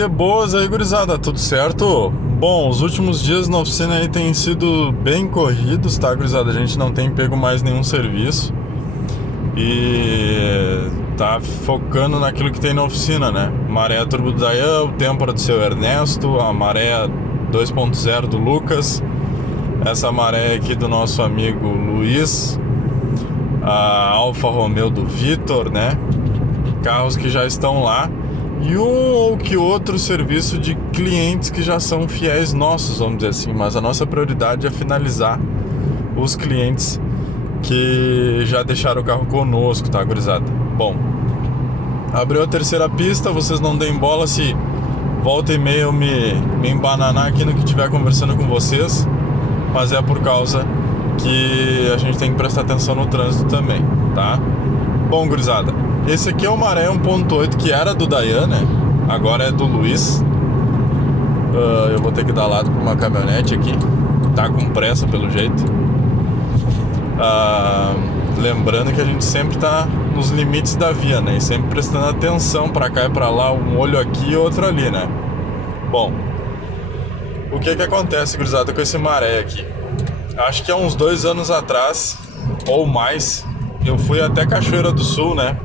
De boas aí, gurizada, tudo certo? Bom, os últimos dias na oficina aí têm sido bem corridos, tá, gurizada? A gente não tem pego mais nenhum serviço e tá focando naquilo que tem na oficina, né? Maré turbo do Dayan, o Tempora do seu Ernesto, a maré 2.0 do Lucas, essa maré aqui do nosso amigo Luiz, a Alfa Romeo do Vitor, né? Carros que já estão lá. E um ou que outro serviço de clientes que já são fiéis nossos, vamos dizer assim. Mas a nossa prioridade é finalizar os clientes que já deixaram o carro conosco, tá, gurizada? Bom, abriu a terceira pista, vocês não deem bola se volta e meia eu me embananar aqui no que estiver conversando com vocês. Mas é por causa que a gente tem que prestar atenção no trânsito também, tá? Bom, gurizada, esse aqui é o Maré 1.8 que era do Dayan, né? Agora é do Luiz. Eu vou ter que dar lado pra uma caminhonete aqui. Tá com pressa pelo jeito. Lembrando que a gente sempre tá nos limites da via, né? E sempre prestando atenção pra cá e pra lá, um olho aqui e outro ali, né? Bom, o que acontece, gurizada, com esse Maré aqui? Acho que há uns 2 anos atrás, ou mais, eu fui até Cachoeira do Sul, né?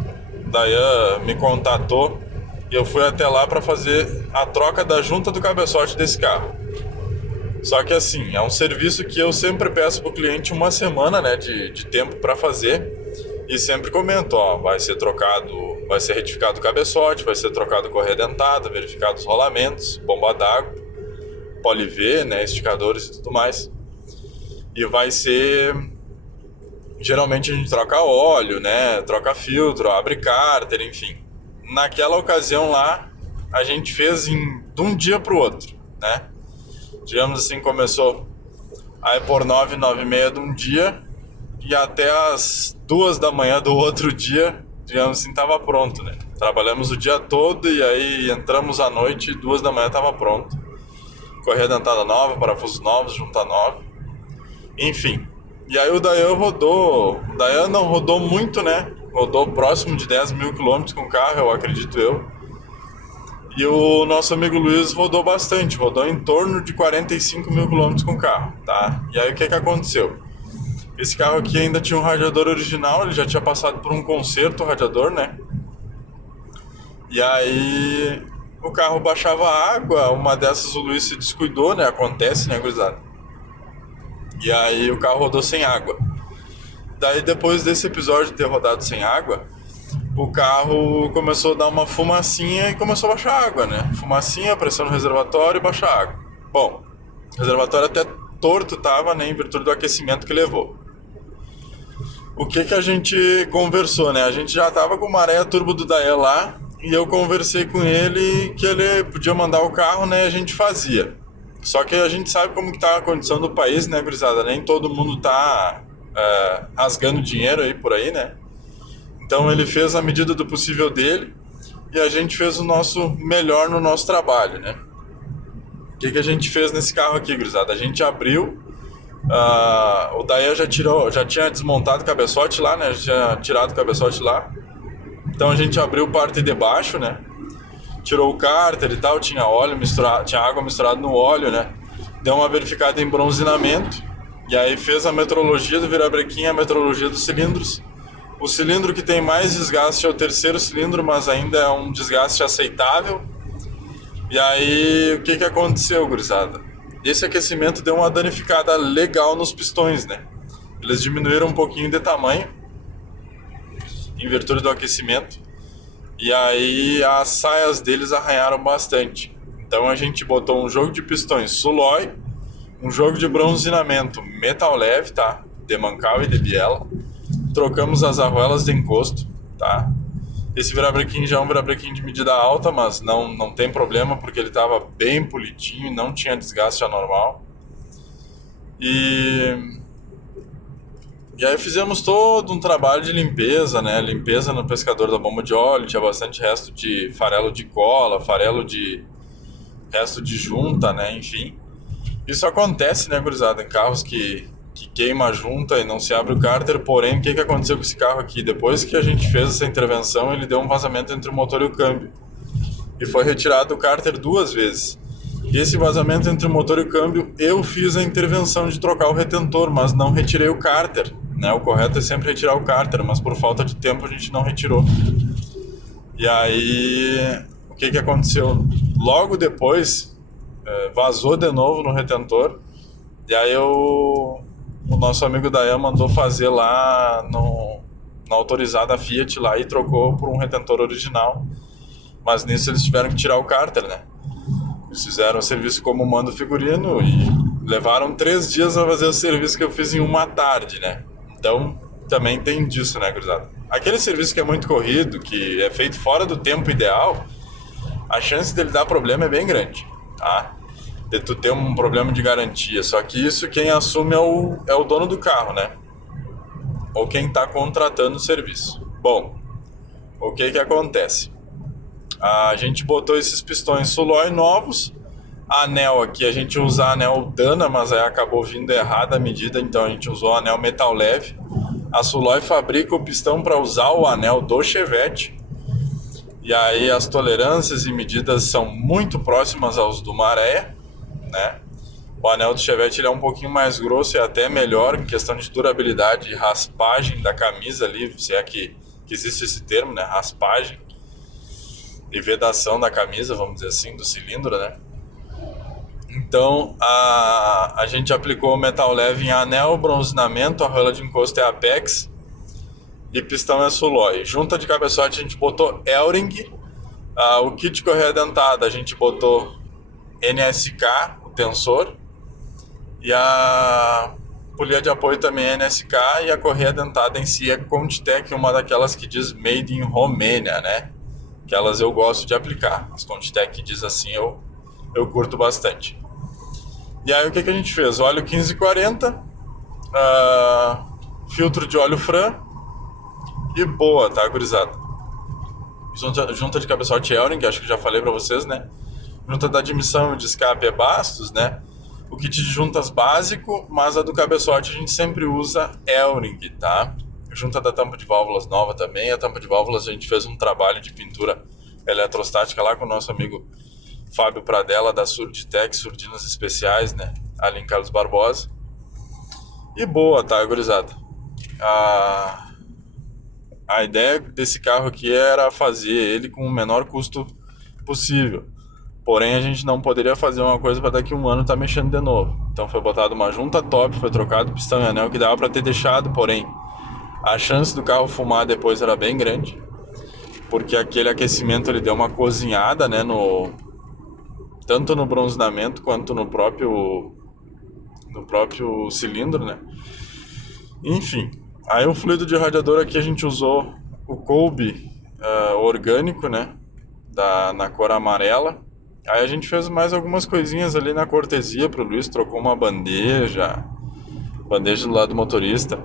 Dayan me contatou e eu fui até lá para fazer a troca da junta do cabeçote desse carro. Só que assim, é um serviço que eu sempre peço pro cliente uma semana, né, de tempo para fazer, e sempre comento, ó, vai ser trocado, vai ser retificado o cabeçote, vai ser trocado correia dentada, verificado os rolamentos, bomba d'água, poli-V, né, esticadores e tudo mais. E vai ser... Geralmente a gente troca óleo, né? Troca filtro, abre cárter, enfim. Naquela ocasião lá, a gente fez de um dia para o outro, né? Digamos assim, começou aí por 9, 9h30 de um dia e até as 2 da manhã do outro dia, digamos assim, estava pronto, né? Trabalhamos o dia todo e aí entramos à noite e 2 da manhã estava pronto. Correia dentada nova, parafusos novos, junta nova. Enfim. E aí o Dayan rodou, o Dayan não rodou muito, né? Rodou próximo de 10 mil quilômetros com o carro, eu acredito eu. E o nosso amigo Luiz rodou bastante, rodou em torno de 45 mil quilômetros com o carro, tá? E aí o que aconteceu? Esse carro aqui ainda tinha um radiador original, ele já tinha passado por um conserto, o radiador, né? E aí o carro baixava água, uma dessas o Luiz se descuidou, né? Acontece, né, gurizada? E aí o carro rodou sem água. Daí depois desse episódio de ter rodado sem água, o carro começou a dar uma fumacinha e começou a baixar água, né? Fumacinha, pressão no reservatório e baixar água. Bom, o reservatório até torto tava, né? Em virtude do aquecimento que levou. O que a gente conversou, né? A gente já tava com o maré turbo do Dayan lá e eu conversei com ele que ele podia mandar o carro, né? E a gente fazia. Só que a gente sabe como que tá a condição do país, né, gurizada? Nem todo mundo tá rasgando dinheiro aí por aí, né? Então ele fez a medida do possível dele e a gente fez o nosso melhor no nosso trabalho, né? O que a gente fez nesse carro aqui, gurizada? A gente abriu, o Dayan já tinha desmontado o cabeçote lá, né? Já tinha tirado o cabeçote lá. Então a gente abriu parte de baixo, né? Tirou o cárter e tal, tinha óleo misturado, tinha água misturada no óleo, né? Deu uma verificada em bronzeamento e aí fez a metrologia do virabrequim, a metrologia dos cilindros. O cilindro que tem mais desgaste é o terceiro cilindro, mas ainda é um desgaste aceitável. E aí, o que aconteceu, gurizada? Esse aquecimento deu uma danificada legal nos pistões, né? Eles diminuíram um pouquinho de tamanho em virtude do aquecimento. E aí as saias deles arranharam bastante. Então a gente botou um jogo de pistões Suloy, um jogo de bronzeamento Metal Leve, tá? De Mancal e de Biela. Trocamos as arruelas de encosto, tá? Esse virabrequim já é um virabrequim de medida alta, mas não tem problema porque ele estava bem polidinho, não tinha desgaste anormal. E aí fizemos todo um trabalho de limpeza, né? Limpeza no pescador da bomba de óleo, tinha bastante resto de farelo de cola, resto de junta, né? Enfim. Isso acontece, né, gurizada, em carros que queima a junta e não se abre o cárter, porém, o que aconteceu com esse carro aqui? Depois que a gente fez essa intervenção, ele deu um vazamento entre o motor e o câmbio. e foi retirado o cárter 2 vezes. E esse vazamento entre o motor e o câmbio, eu fiz a intervenção de trocar o retentor, mas não retirei o cárter, né? O correto é sempre retirar o cárter, mas por falta de tempo a gente não retirou. E aí, o que aconteceu? Logo depois, vazou de novo no retentor, e aí o nosso amigo Dayan mandou fazer lá na autorizada Fiat lá e trocou por um retentor original. Mas nisso eles tiveram que tirar o cárter, né? Eles fizeram o serviço como manda o figurino e levaram 3 dias a fazer o serviço que eu fiz em uma tarde, né? Então, também tem disso, né, gurizada? Aquele serviço que é muito corrido, que é feito fora do tempo ideal, a chance dele dar problema é bem grande, tá? De tu ter um problema de garantia. Só que isso quem assume é o dono do carro, né? Ou quem está contratando o serviço. Bom, o que acontece? A gente botou esses pistões Suloy novos. Anel aqui, a gente usa anel Dana, mas aí acabou vindo errada a medida, então a gente usou anel metal leve. A Suloy fabrica o pistão para usar o anel do Chevette. E aí as tolerâncias e medidas são muito próximas aos do Maré, né? O anel do Chevette ele é um pouquinho mais grosso e até melhor em questão de durabilidade e raspagem da camisa ali, se é que existe esse termo, né? Raspagem e vedação da camisa, vamos dizer assim, do cilindro, né? Então a gente aplicou o metal leve em anel, bronzeamento, a rola de encosto é Apex e pistão é Suloy. Junta de cabeçote a gente botou Elring, o kit de correia dentada a gente botou NSK, o tensor, e a polia de apoio também é NSK, e a correia dentada em si é Contitec, uma daquelas que diz Made in Romênia, né? Aquelas eu gosto de aplicar. As Contitec que diz assim eu curto bastante. E aí o que a gente fez? Óleo 1540, filtro de óleo Fran e boa, tá, gurizada? Junta de cabeçote Elring, que acho que já falei pra vocês, né? Junta da admissão e de escape é Bastos, né? O kit de juntas básico, mas a do cabeçote a gente sempre usa Elring, tá? Junta da tampa de válvulas nova também. A tampa de válvulas a gente fez um trabalho de pintura eletrostática lá com o nosso amigo Fábio Pradella da Surditec, Surdinas Especiais, né? Ali em Carlos Barbosa. E boa, tá, gurizada? A ideia desse carro aqui era fazer ele com o menor custo possível. Porém, a gente não poderia fazer uma coisa para daqui a um ano estar mexendo de novo. Então foi botada uma junta top, foi trocado pistão e anel que dava para ter deixado, porém a chance do carro fumar depois era bem grande, porque aquele aquecimento ele deu uma cozinhada, né, tanto no bronzeamento quanto no próprio cilindro, né? Enfim, aí o fluido de radiador aqui a gente usou o Colby orgânico, né, na cor amarela. Aí a gente fez mais algumas coisinhas ali na cortesia pro Luiz, trocou uma bandeja do lado do motorista,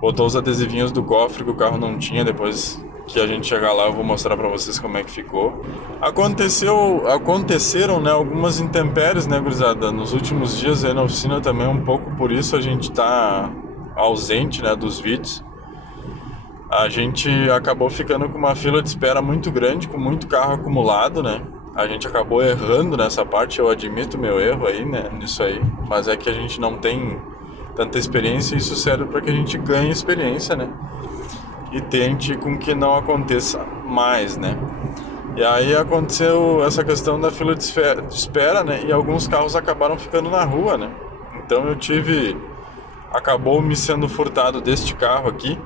botou os adesivinhos do cofre que o carro não tinha. Depois que a gente chegar lá eu vou mostrar pra vocês como é que ficou. Aconteceram, né, algumas intempéries, né, gurizada, nos últimos dias aí na oficina também, um pouco por isso a gente tá ausente, né, dos vídeos. A gente acabou ficando com uma fila de espera muito grande, com muito carro acumulado, né? A gente acabou errando nessa parte, eu admito meu erro aí, né, nisso aí, mas é que a gente não tem tanta experiência e isso serve para que a gente ganhe experiência, né, e tente com que não aconteça mais, né. E aí aconteceu essa questão da fila de espera, né, e alguns carros acabaram ficando na rua, né. Então acabou me sendo furtado deste carro aqui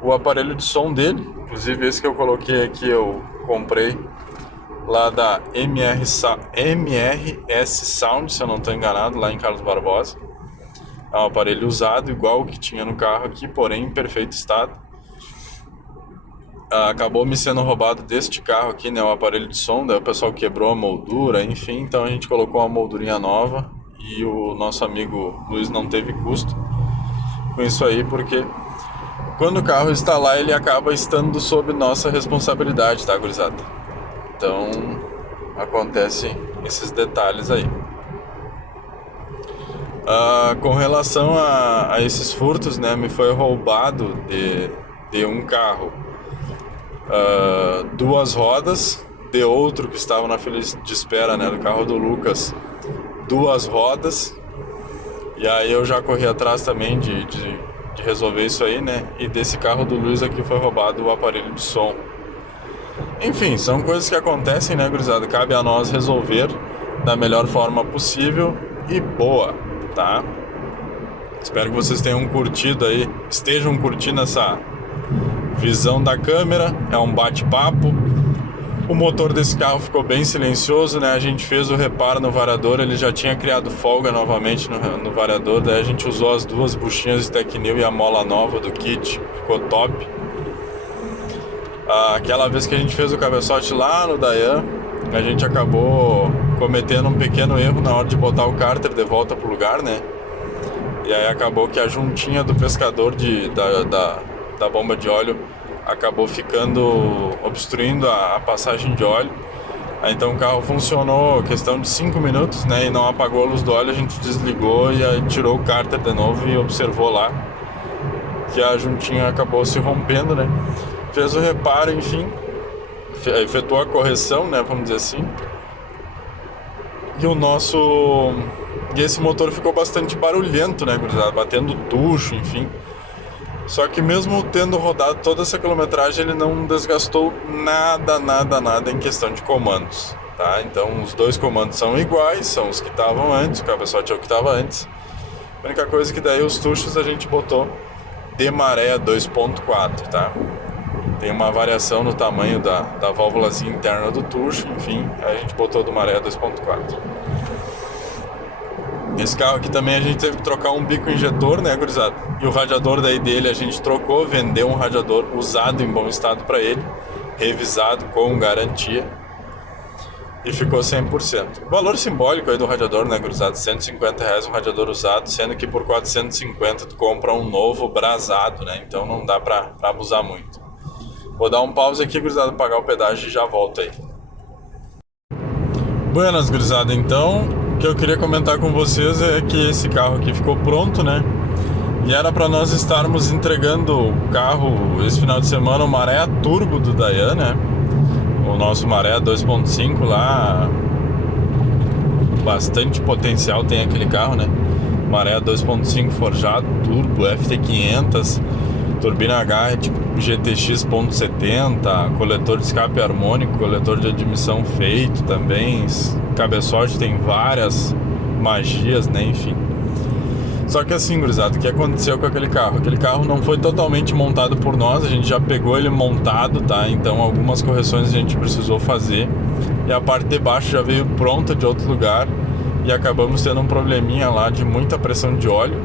o aparelho de som dele, inclusive esse que eu coloquei aqui eu comprei lá da MRS Sound, se eu não estou enganado, lá em Carlos Barbosa. É um aparelho usado, igual o que tinha no carro aqui, porém em perfeito estado. Acabou me sendo roubado deste carro aqui, né, o aparelho de som, daí o pessoal quebrou a moldura, enfim, então a gente colocou uma moldurinha nova e o nosso amigo Luiz não teve custo com isso aí, porque quando o carro está lá, ele acaba estando sob nossa responsabilidade, tá, gurizada? Então, acontecem esses detalhes aí. Com relação a esses furtos, né, me foi roubado de um carro 2 rodas, de outro que estava na fila de espera, né, do carro do Lucas, 2 rodas. E aí eu já corri atrás também de resolver isso aí, né? E desse carro do Luiz aqui foi roubado o aparelho de som. Enfim, são coisas que acontecem, né, gurizada? Cabe a nós resolver da melhor forma possível e boa, tá? Espero que vocês tenham curtido aí, estejam curtindo essa visão da câmera. É um bate-papo. O motor desse carro ficou bem silencioso, né? A gente fez o reparo no variador, ele já tinha criado folga novamente no variador. Daí a gente usou as 2 buchinhas de Tecnil e a mola nova do kit, ficou top. Aquela vez que a gente fez o cabeçote lá no Dayan, a gente acabou cometendo um pequeno erro na hora de botar o cárter de volta pro lugar, né? E aí acabou que a juntinha do pescador da bomba de óleo acabou obstruindo a passagem de óleo. Aí então o carro funcionou questão de 5 minutos, né? E não apagou a luz do óleo, a gente desligou e aí tirou o cárter de novo e observou lá que a juntinha acabou se rompendo, né? Fez o reparo, enfim, efetuou a correção, né? Vamos dizer assim. E esse motor ficou bastante barulhento, né, gurizada? Batendo tucho, enfim. Só que mesmo tendo rodado toda essa quilometragem, ele não desgastou nada em questão de comandos, tá? Então os 2 comandos são iguais, são os que estavam antes, o cabeçote é o que estava antes. A única coisa é que daí os tuchos a gente botou de maré 2.4, tá? Tem uma variação no tamanho da válvulazinha interna do tucho, enfim, a gente botou do maré 2.4. Esse carro aqui também a gente teve que trocar um bico injetor, né, gurizada? E o radiador daí dele a gente trocou, vendeu um radiador usado em bom estado para ele, revisado com garantia, e ficou 100%. Valor simbólico aí do radiador, né, gurizada? R$150 um radiador usado, sendo que por 450 tu compra um novo brasado, né? Então não dá pra abusar muito. Vou dar um pause aqui, gurizada, pagar o pedágio e já volto aí. Buenas, gurizada, então o que eu queria comentar com vocês é que esse carro aqui ficou pronto, né? E era para nós estarmos entregando o carro esse final de semana, o Maré Turbo do Dayan, né? O nosso Maré 2.5 lá, bastante potencial tem aquele carro, né? Maré 2.5 forjado, turbo, FT500, turbina H tipo GTX.70, coletor de escape harmônico, coletor de admissão feito também, cabeçote tem várias magias, né? Enfim. Só que assim, gurizada, o que aconteceu com aquele carro? Aquele carro não foi totalmente montado por nós, a gente já pegou ele montado, tá? Então algumas correções a gente precisou fazer. E a parte de baixo já veio pronta de outro lugar. E acabamos tendo um probleminha lá de muita pressão de óleo.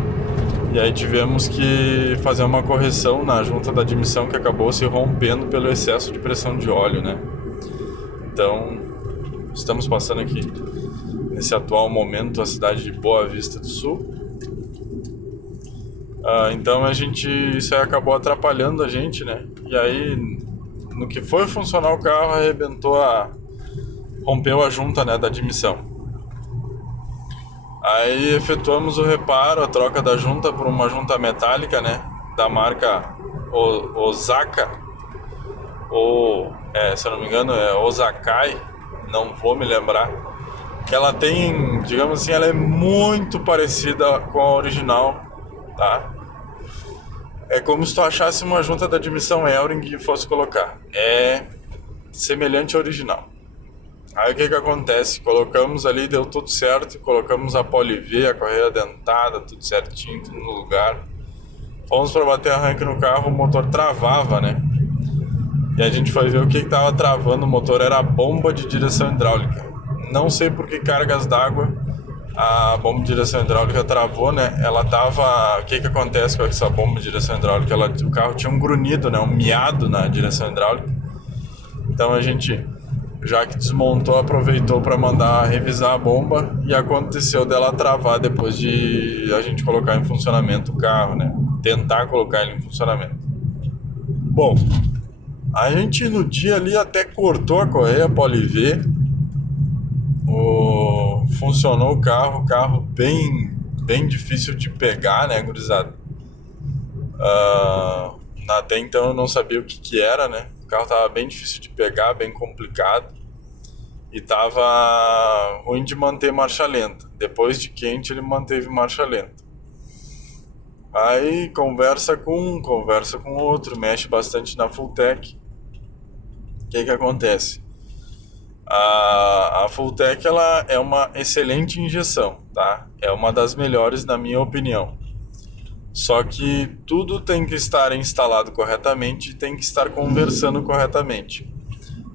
E aí tivemos que fazer uma correção na junta da admissão que acabou se rompendo pelo excesso de pressão de óleo, né? Então, estamos passando aqui, nesse atual momento, a cidade de Boa Vista do Sul. Então isso aí acabou atrapalhando a gente, né? E aí, no que foi funcionar o carro, rompeu a junta, né, da admissão. Aí efetuamos o reparo, a troca da junta por uma junta metálica, né, da marca Osaka, ou se eu não me engano é Osakai, não vou me lembrar. Que ela tem, digamos assim, ela é muito parecida com a original, tá? É como se tu achasse uma junta da admissão Elring e fosse colocar. É semelhante ao original. Aí o que acontece? Colocamos ali, deu tudo certo, colocamos a Poli-V, a correia dentada, tudo certinho, tudo no lugar. Fomos para bater arranque no carro, o motor travava, né? E a gente foi ver o que estava travando o motor, era a bomba de direção hidráulica. Não sei por que cargas d'água a bomba de direção hidráulica travou, né? Ela tava... O que acontece com essa bomba de direção hidráulica? O carro tinha um grunhido, né? Um miado na direção hidráulica. Então a gente, já que desmontou, aproveitou para mandar revisar a bomba e aconteceu dela travar depois de a gente colocar em funcionamento o carro, né? Tentar colocar ele em funcionamento. Bom, a gente no dia ali até cortou a correia Poli-V. Funcionou o carro bem difícil de pegar, né, gurizada? Até então eu não sabia o que era, né? O carro tava bem difícil de pegar, bem complicado. e tava ruim de manter marcha lenta. Depois de quente ele manteve marcha lenta. Aí conversa com um, conversa com outro, mexe bastante na Fulltech. O que acontece? A Fulltech ela é uma excelente injeção, tá? É uma das melhores na minha opinião. Só que tudo tem que estar instalado corretamente e tem que estar conversando corretamente.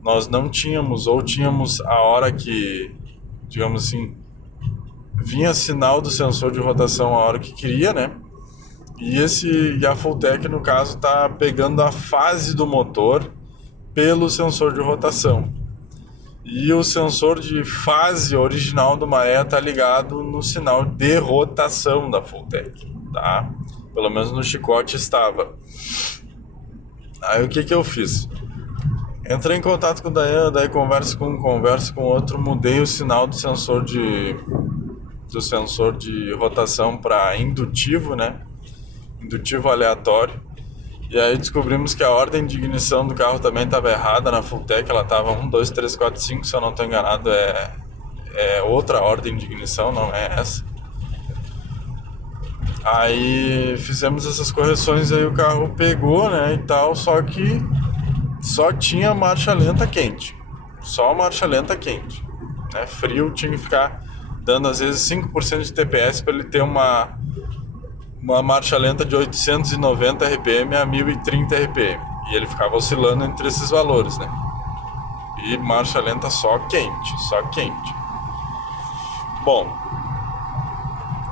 Nós não tínhamos, ou tínhamos a hora que, digamos assim, vinha sinal do sensor de rotação a hora que queria, né? E a Fulltech, no caso, está pegando a fase do motor pelo sensor de rotação. E o sensor de fase original do Maré está ligado no sinal de rotação da Fulltech, tá? Pelo menos no chicote estava. Aí o que eu fiz? Entrei em contato com o Dayan, daí conversa com um, conversa com outro, mudei o sinal do sensor de rotação para indutivo, né? Indutivo aleatório. E aí descobrimos que a ordem de ignição do carro também estava errada na Fulltech, ela estava 1, 2, 3, 4, 5, se eu não estou enganado, é outra ordem de ignição, não é essa. Aí fizemos essas correções, aí o carro pegou, né, e tal, só que só tinha marcha lenta quente, só marcha lenta quente, né, frio tinha que ficar dando às vezes 5% de TPS para ele ter uma marcha lenta de 890 RPM a 1030 RPM, e ele ficava oscilando entre esses valores, né, e marcha lenta só quente. Bom,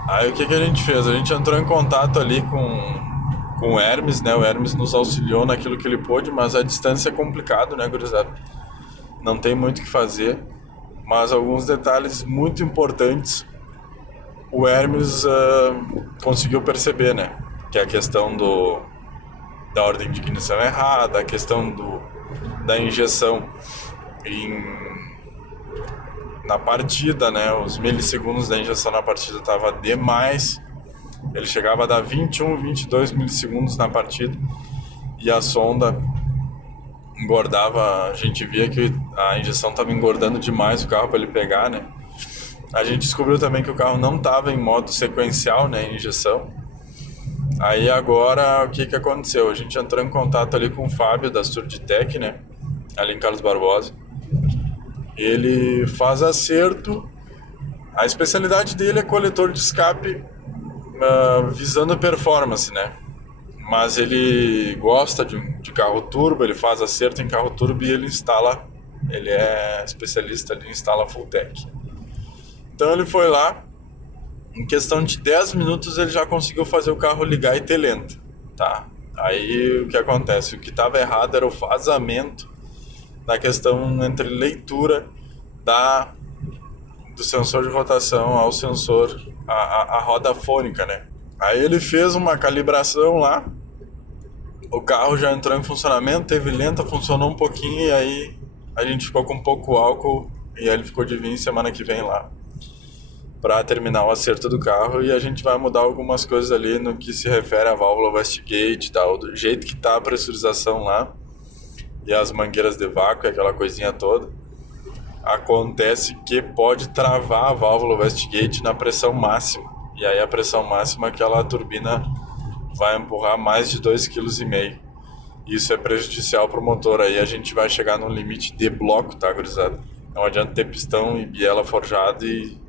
aí o que a gente fez? A gente entrou em contato ali com o Hermes, né? O Hermes nos auxiliou naquilo que ele pôde, mas a distância é complicado, né, gurizada? Não tem muito o que fazer, mas alguns detalhes muito importantes o Hermes conseguiu perceber, né? Que é a questão da ordem de ignição errada, a questão da injeção na partida, né? Os milissegundos da injeção na partida estava demais. Ele chegava a dar 21, 22 milissegundos na partida e a sonda engordava. A gente via que a injeção estava engordando demais o carro para ele pegar, né? A gente descobriu também que o carro não estava em modo sequencial, né, injeção. Aí agora, o que aconteceu? A gente entrou em contato ali com o Fábio da Surditech, né, ali em Carlos Barbosa. Ele faz acerto. A especialidade dele é coletor de escape visando performance, né? Mas ele gosta de carro turbo, ele faz acerto em carro turbo e ele é especialista, ele instala Fulltech. Então ele foi lá, em questão de 10 minutos ele já conseguiu fazer o carro ligar e ter lenta, tá? Aí o que acontece? O que estava errado era o vazamento na questão entre leitura do sensor de rotação ao sensor, a roda fônica, né? Aí ele fez uma calibração lá, o carro já entrou em funcionamento, teve lenta, funcionou um pouquinho e aí a gente ficou com pouco álcool e aí ele ficou de vir semana que vem lá para terminar o acerto do carro, e a gente vai mudar algumas coisas ali no que se refere à válvula wastegate, tal, do jeito que tá a pressurização lá e as mangueiras de vácuo, aquela coisinha toda. Acontece que pode travar a válvula wastegate na pressão máxima, e aí a pressão máxima aquela turbina vai empurrar mais de 2,5 kg. Isso é prejudicial para o motor, aí a gente vai chegar no limite de bloco, tá, gurizada? Não adianta ter pistão e biela forjado e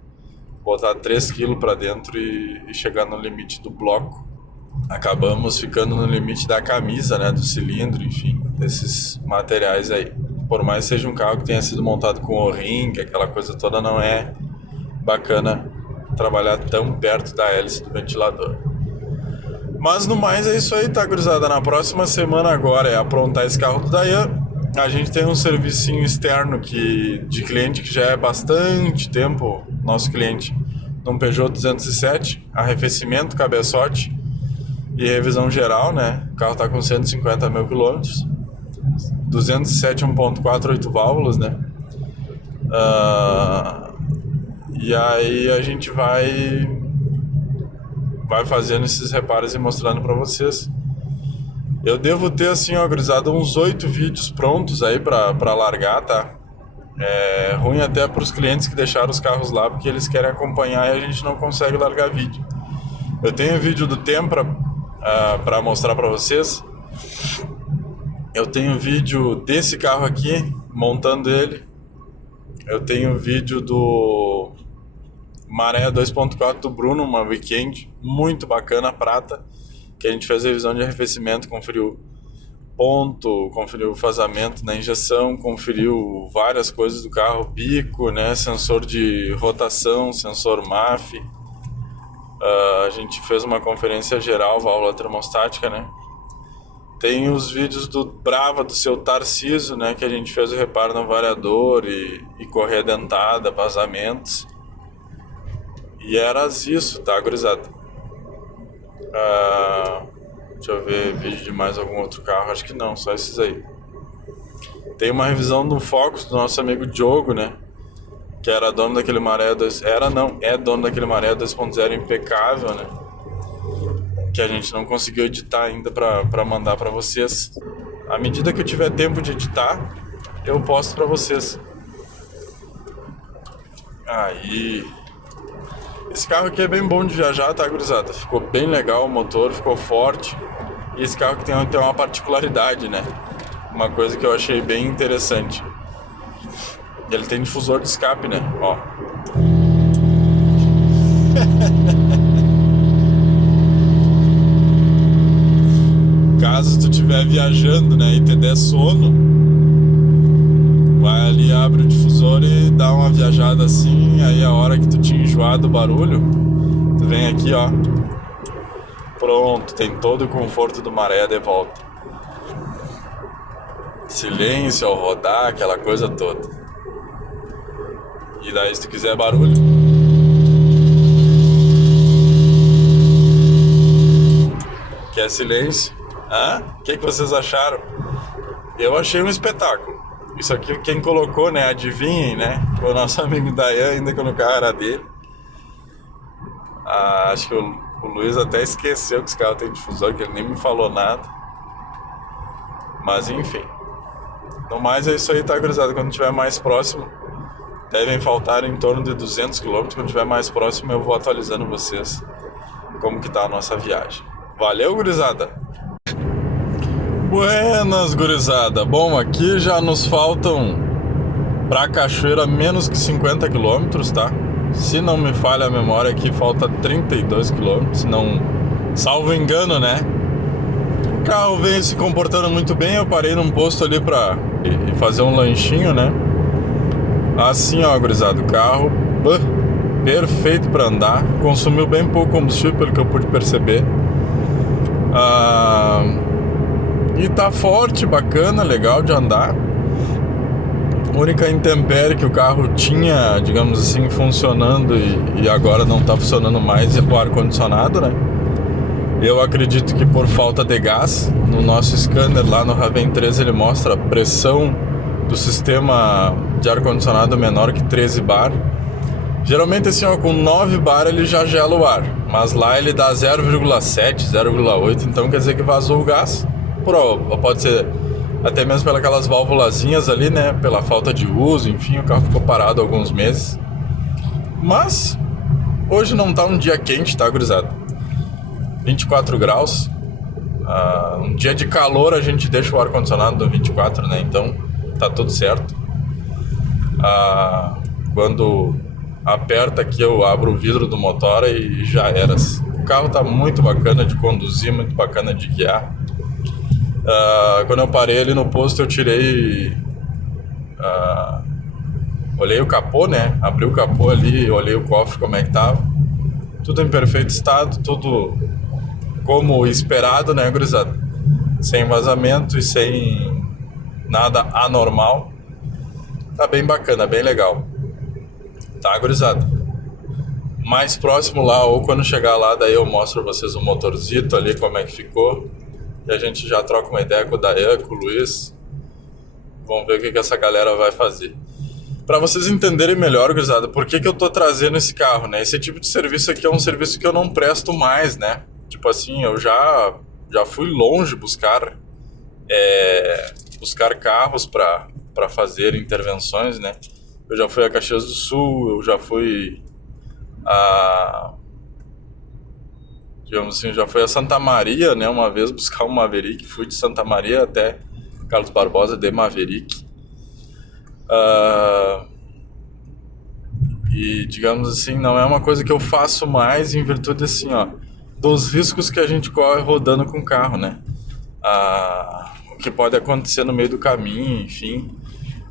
botar 3 kg para dentro e chegar no limite do bloco. Acabamos ficando no limite da camisa, né, do cilindro, enfim, desses materiais aí. Por mais que seja um carro que tenha sido montado com O-ring, aquela coisa toda, não é bacana trabalhar tão perto da hélice do ventilador. Mas no mais é isso aí, tá, gurizada? Na próxima semana agora é aprontar esse carro do Dayan. A gente tem um servicinho externo de cliente que já é bastante tempo nosso cliente, num Peugeot 207, arrefecimento, cabeçote e revisão geral, né? O carro tá com 150 mil quilômetros, 207 1.4, 8 válvulas, né? E aí a gente vai fazendo esses reparos e mostrando para vocês. Eu devo ter, assim, ó, gurizada, uns 8 vídeos prontos aí pra largar, tá? É ruim até para os clientes que deixaram os carros lá, porque eles querem acompanhar e a gente não consegue largar vídeo. Eu tenho vídeo do Tempra para mostrar para vocês. Eu tenho vídeo desse carro aqui, montando ele. Eu tenho vídeo do Maré 2.4 do Bruno, uma weekend muito bacana, prata, que a gente fez revisão de arrefecimento, conferiu ponto, conferiu o vazamento na injeção, conferiu várias coisas do carro, bico, né, sensor de rotação, sensor MAF. A gente fez uma conferência geral, válvula termostática, né. Tem os vídeos do Brava, do seu Tarciso, né, que a gente fez o reparo no variador e correia dentada, vazamentos. E era isso, tá, gurizada? Deixa eu ver vídeo de mais algum outro carro, acho que não, só esses aí. Tem uma revisão do Focus do nosso amigo Diogo, né? Que era dono daquele Maré 2... é dono daquele Maré 2.0 impecável, né? Que a gente não conseguiu editar ainda pra mandar pra vocês. À medida que eu tiver tempo de editar, eu posto pra vocês. Aí... Esse carro aqui é bem bom de viajar, tá, gurizada? Ficou bem legal o motor, ficou forte. E esse carro que tem uma particularidade, né? Uma coisa que eu achei bem interessante. Ele tem difusor de escape, né? Ó. Caso tu estiver viajando, né, e te der sono, vai ali, abre o difusor e dá uma viajada assim. Aí a hora que tu te enjoar do barulho, tu vem aqui, ó. Pronto, tem todo o conforto do Maré de volta. Silêncio ao rodar, aquela coisa toda. E daí se tu quiser barulho, quer silêncio? O que vocês acharam? Eu achei um espetáculo. Isso aqui quem colocou, né? Adivinhem, né? Foi o nosso amigo Dayan, ainda quando o carro era dele. Acho que o Luiz até esqueceu que esse carro tem difusor, que ele nem me falou nada. Mas enfim. No mais é isso aí, tá, gurizada? Quando estiver mais próximo, devem faltar em torno de 200 km. Quando estiver mais próximo, eu vou atualizando vocês como que tá a nossa viagem. Valeu, gurizada! Buenas, gurizada! Bom, aqui já nos faltam pra Cachoeira menos que 50 km, tá? Se não me falha a memória, aqui falta 32 km, se não... Salvo engano, né? O carro veio se comportando muito bem, eu parei num posto ali pra fazer um lanchinho, né? Assim, ó, gurizada, o carro perfeito pra andar, consumiu bem pouco combustível, pelo que eu pude perceber. E tá forte, bacana, legal de andar. A única intempérie que o carro tinha, digamos assim, funcionando e agora não tá funcionando mais é o ar-condicionado, né? Eu acredito que por falta de gás. No nosso scanner lá no Raven 3 ele mostra a pressão do sistema de ar-condicionado menor que 13 bar. Geralmente assim, ó, com 9 bar ele já gela o ar, mas lá ele dá 0,7, 0,8, então quer dizer que vazou o gás. Pode ser até mesmo pelas válvulazinhas ali, né, pela falta de uso, enfim, o carro ficou parado alguns meses. Mas hoje não tá um dia quente, tá, gurizada? 24 graus. Um dia de calor a gente deixa o ar-condicionado no 24, né, então tá tudo certo. Quando aperta aqui eu abro o vidro do motor e já era. O carro tá muito bacana de conduzir, muito bacana de guiar. Quando eu parei ali no posto eu tirei, olhei o capô, né, abri o capô ali, olhei o cofre como é que tava, tudo em perfeito estado, tudo como esperado, né, gurizada, sem vazamento e sem nada anormal. Tá bem bacana, bem legal. Tá, gurizada? Mais próximo lá, ou quando chegar lá, daí eu mostro pra vocês o motorzito ali, como é que ficou. E a gente já troca uma ideia com o Dayan, com o Luiz. Vamos ver o que essa galera vai fazer. Pra vocês entenderem melhor, gurizada, por que eu tô trazendo esse carro, né? Esse tipo de serviço aqui é um serviço que eu não presto mais, né? Tipo assim, eu já fui longe buscar carros pra para fazer intervenções, né? Eu já fui a Caxias do Sul, eu já fui a... digamos assim, já fui a Santa Maria, né? Uma vez buscar um Maverick, fui de Santa Maria até Carlos Barbosa de Maverick. E, digamos assim, não é uma coisa que eu faço mais em virtude, assim, ó, dos riscos que a gente corre rodando com o carro, né? O que pode acontecer no meio do caminho, enfim.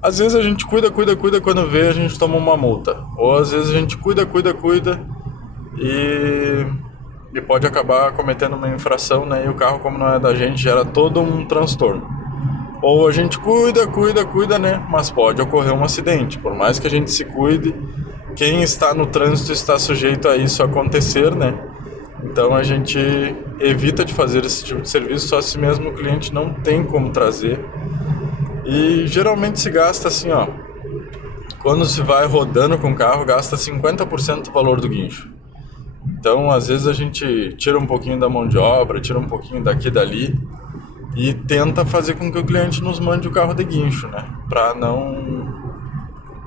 Às vezes a gente cuida, quando vê a gente toma uma multa. Ou às vezes a gente cuida e pode acabar cometendo uma infração, né? E o carro, como não é da gente, gera todo um transtorno. Ou a gente cuida, né? Mas pode ocorrer um acidente. Por mais que a gente se cuide, quem está no trânsito está sujeito a isso acontecer, né? Então a gente evita de fazer esse tipo de serviço só se mesmo o cliente não tem como trazer. E geralmente se gasta assim, ó, quando se vai rodando com o carro, gasta 50% do valor do guincho. Então às vezes a gente tira um pouquinho da mão de obra, tira um pouquinho daqui e dali e tenta fazer com que o cliente nos mande o carro de guincho, né? Pra não,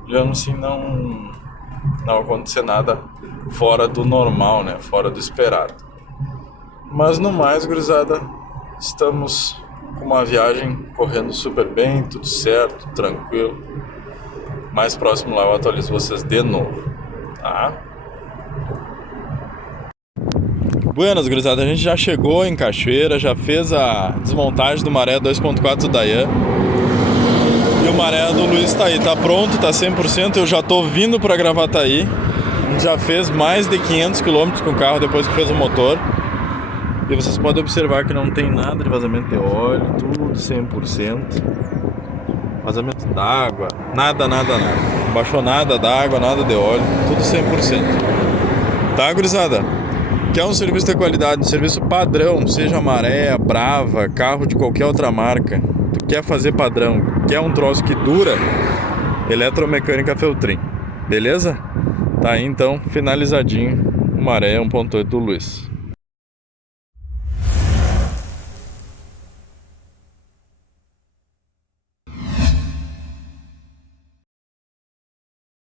digamos assim, não acontecer nada fora do normal, né? Fora do esperado. Mas no mais, gurizada, estamos com uma viagem correndo super bem, tudo certo, tranquilo. Mais próximo lá eu atualizo vocês de novo, tá? Buenas, gurizada, a gente já chegou em Cachoeira, já fez a desmontagem do Maré 2.4 Dayan. E o Maré do Luiz tá aí, tá pronto, tá 100%, eu já tô vindo pra Gravataí. A gente já fez mais de 500 km com o carro depois que fez o motor. E vocês podem observar que não tem nada de vazamento de óleo, tudo 100%. Vazamento d'água, nada. Não baixou nada d'água, nada de óleo, tudo 100%. Tá, gurizada? Quer um serviço de qualidade, um serviço padrão, seja Maré, Brava, carro de qualquer outra marca. Tu quer fazer padrão, quer um troço que dura, Eletromecânica Feltrin, beleza? Tá aí então, finalizadinho, o Maré 1.8 do Luiz.